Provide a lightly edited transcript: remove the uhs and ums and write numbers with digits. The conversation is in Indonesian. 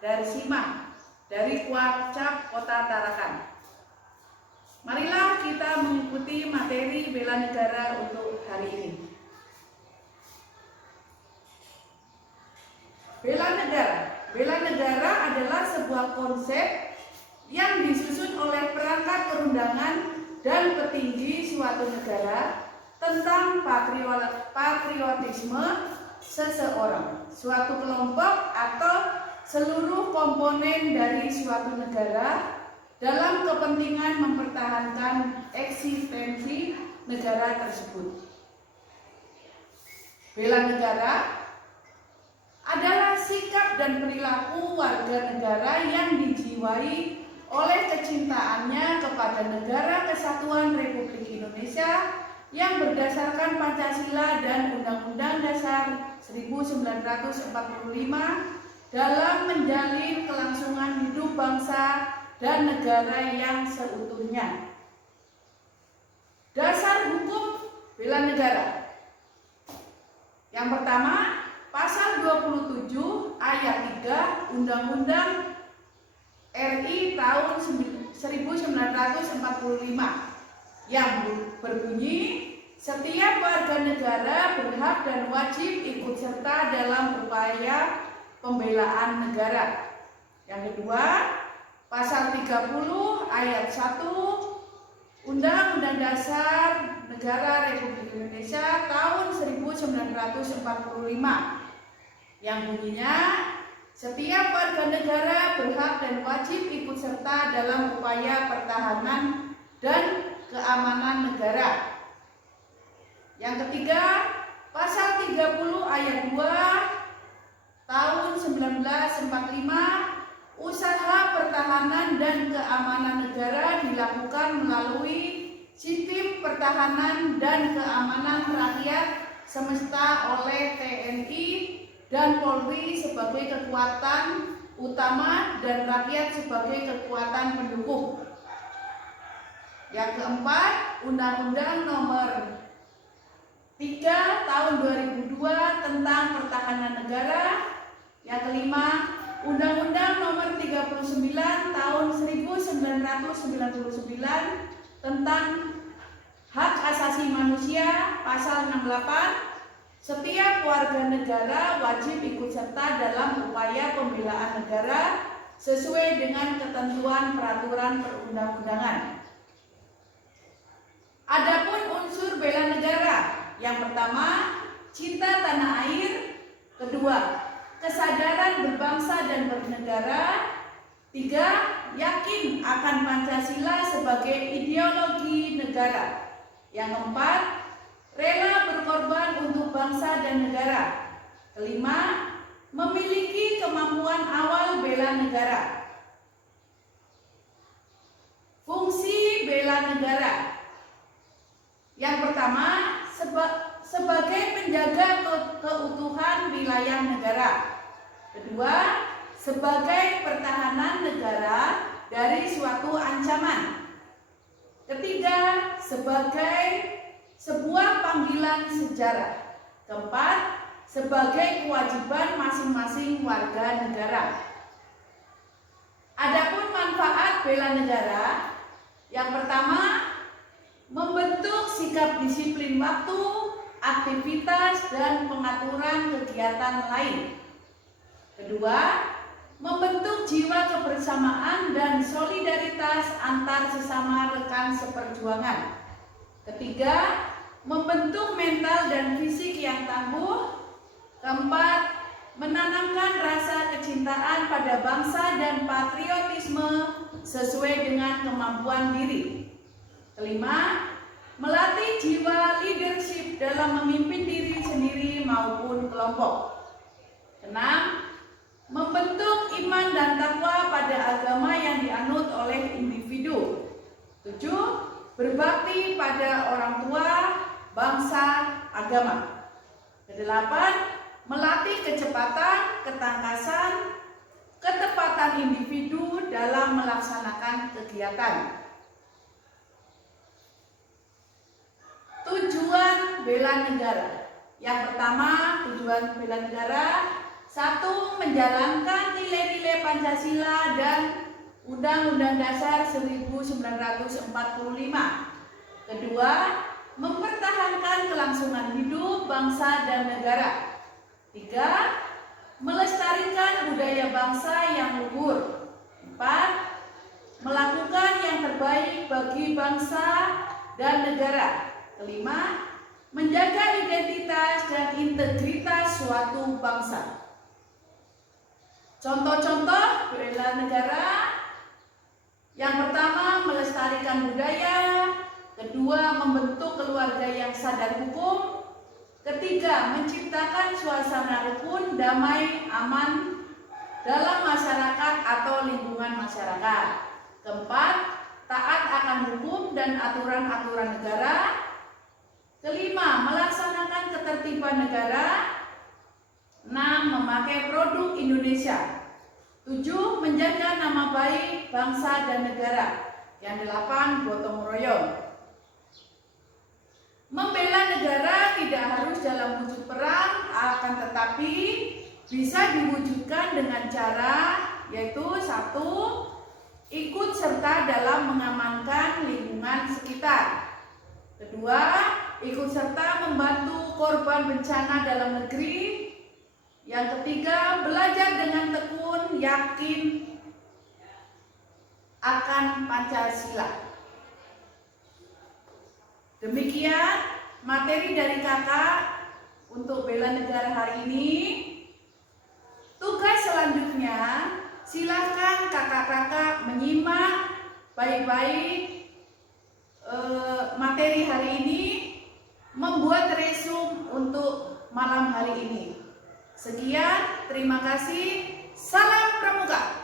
dari SIMA, dari Kuarcap Kota Tarakan. Marilah kita mengikuti materi bela negara untuk hari ini. Bela negara adalah sebuah konsep yang disusun oleh perangkat perundangan dan petinggi suatu negara tentang patriotisme seseorang, suatu kelompok atau seluruh komponen dari suatu negara dalam kepentingan mempertahankan eksistensi negara tersebut. Bela negara adalah sikap dan perilaku warga negara yang dijiwai oleh kecintaannya kepada Negara Kesatuan Republik Indonesia yang berdasarkan Pancasila dan Undang-Undang Dasar 1945 dalam menjalin kelangsungan hidup bangsa dan negara yang seutuhnya. Dasar hukum bela negara. Yang pertama, Pasal 27 ayat 3 Undang-Undang RI tahun 1945 yang berbunyi, setiap warga negara berhak dan wajib ikut serta dalam upaya pembelaan negara. Yang kedua, Pasal 30 ayat 1 Undang-Undang Dasar Negara Republik Indonesia tahun 1945 yang bunyinya, setiap warga negara berhak dan wajib ikut serta dalam upaya pertahanan dan keamanan negara. Yang ketiga, Pasal 30 ayat 2 tahun 1945, usaha pertahanan dan keamanan negara dilakukan melalui sistem pertahanan dan keamanan rakyat semesta oleh TNI dan Polri sebagai kekuatan utama dan rakyat sebagai kekuatan pendukung. Yang keempat, Undang-Undang Nomor 3 Tahun 2002 tentang Pertahanan Negara. Yang kelima, Undang-Undang Nomor 39 Tahun 1999 tentang Hak Asasi Manusia, Pasal 68. Setiap warga negara wajib ikut serta dalam upaya pembelaan negara sesuai dengan ketentuan peraturan perundang-undangan. Adapun unsur bela negara, yang pertama, cinta tanah air. Kedua, kesadaran berbangsa dan bernegara. Tiga, yakin akan Pancasila sebagai ideologi negara. Yang keempat, rela berkorban untuk bangsa dan negara. Kelima, memiliki kemampuan awal bela negara. Fungsi bela negara. Yang pertama, sebagai penjaga keutuhan wilayah negara. Kedua, sebagai pertahanan negara dari suatu ancaman. Ketiga, sebagai sebuah panggilan sejarah. Keempat, sebagai kewajiban masing-masing warga negara. Adapun manfaat bela negara, yang pertama, membentuk sikap disiplin waktu, aktivitas, dan pengaturan kegiatan lain. Kedua, membentuk jiwa kebersamaan dan solidaritas antar sesama rekan seperjuangan. Ketiga, membentuk mental dan fisik yang tangguh. Keempat, menanamkan rasa kecintaan pada bangsa dan patriotisme sesuai dengan kemampuan diri. Kelima, melatih jiwa leadership dalam memimpin diri sendiri maupun kelompok. Keenam, membentuk iman dan takwa pada agama yang dianut oleh individu. 7. Berbakti pada orang tua, bangsa, agama. Kedelapan, melatih kecepatan, ketangkasan, ketepatan individu dalam melaksanakan kegiatan. Tujuan bela negara. Yang pertama, tujuan bela negara Satu, menjalankan nilai-nilai Pancasila dan Undang-Undang Dasar 1945. Kedua, mempertahankan kelangsungan hidup bangsa dan negara. Tiga, melestarikan budaya bangsa yang luhur. Empat, melakukan yang terbaik bagi bangsa dan negara. Kelima, menjaga identitas dan integritas suatu bangsa. Contoh-contoh bela negara: yang pertama, melestarikan budaya. Kedua, membentuk keluarga yang sadar hukum. Ketiga, menciptakan suasana rukun, damai, aman dalam masyarakat atau lingkungan masyarakat. Keempat, taat akan hukum dan aturan-aturan negara. Kelima, melaksanakan ketertiban negara. 6. Memakai produk Indonesia. 7. Menjaga nama baik bangsa dan negara. Yang 8. Gotong royong. Membela negara tidak harus dalam wujud perang, akan tetapi bisa diwujudkan dengan cara yaitu: 1. Ikut serta dalam mengamankan lingkungan sekitar. 2. Ikut serta membantu korban bencana dalam negeri. Yang ketiga, belajar dengan tekun, yakin akan Pancasila. Demikian materi dari kakak untuk bela negara hari ini. Tugas selanjutnya, silakan kakak-kakak menyimak baik-baik materi hari ini, membuat resume untuk malam hari ini. Sekian, terima kasih. Salam Pramuka.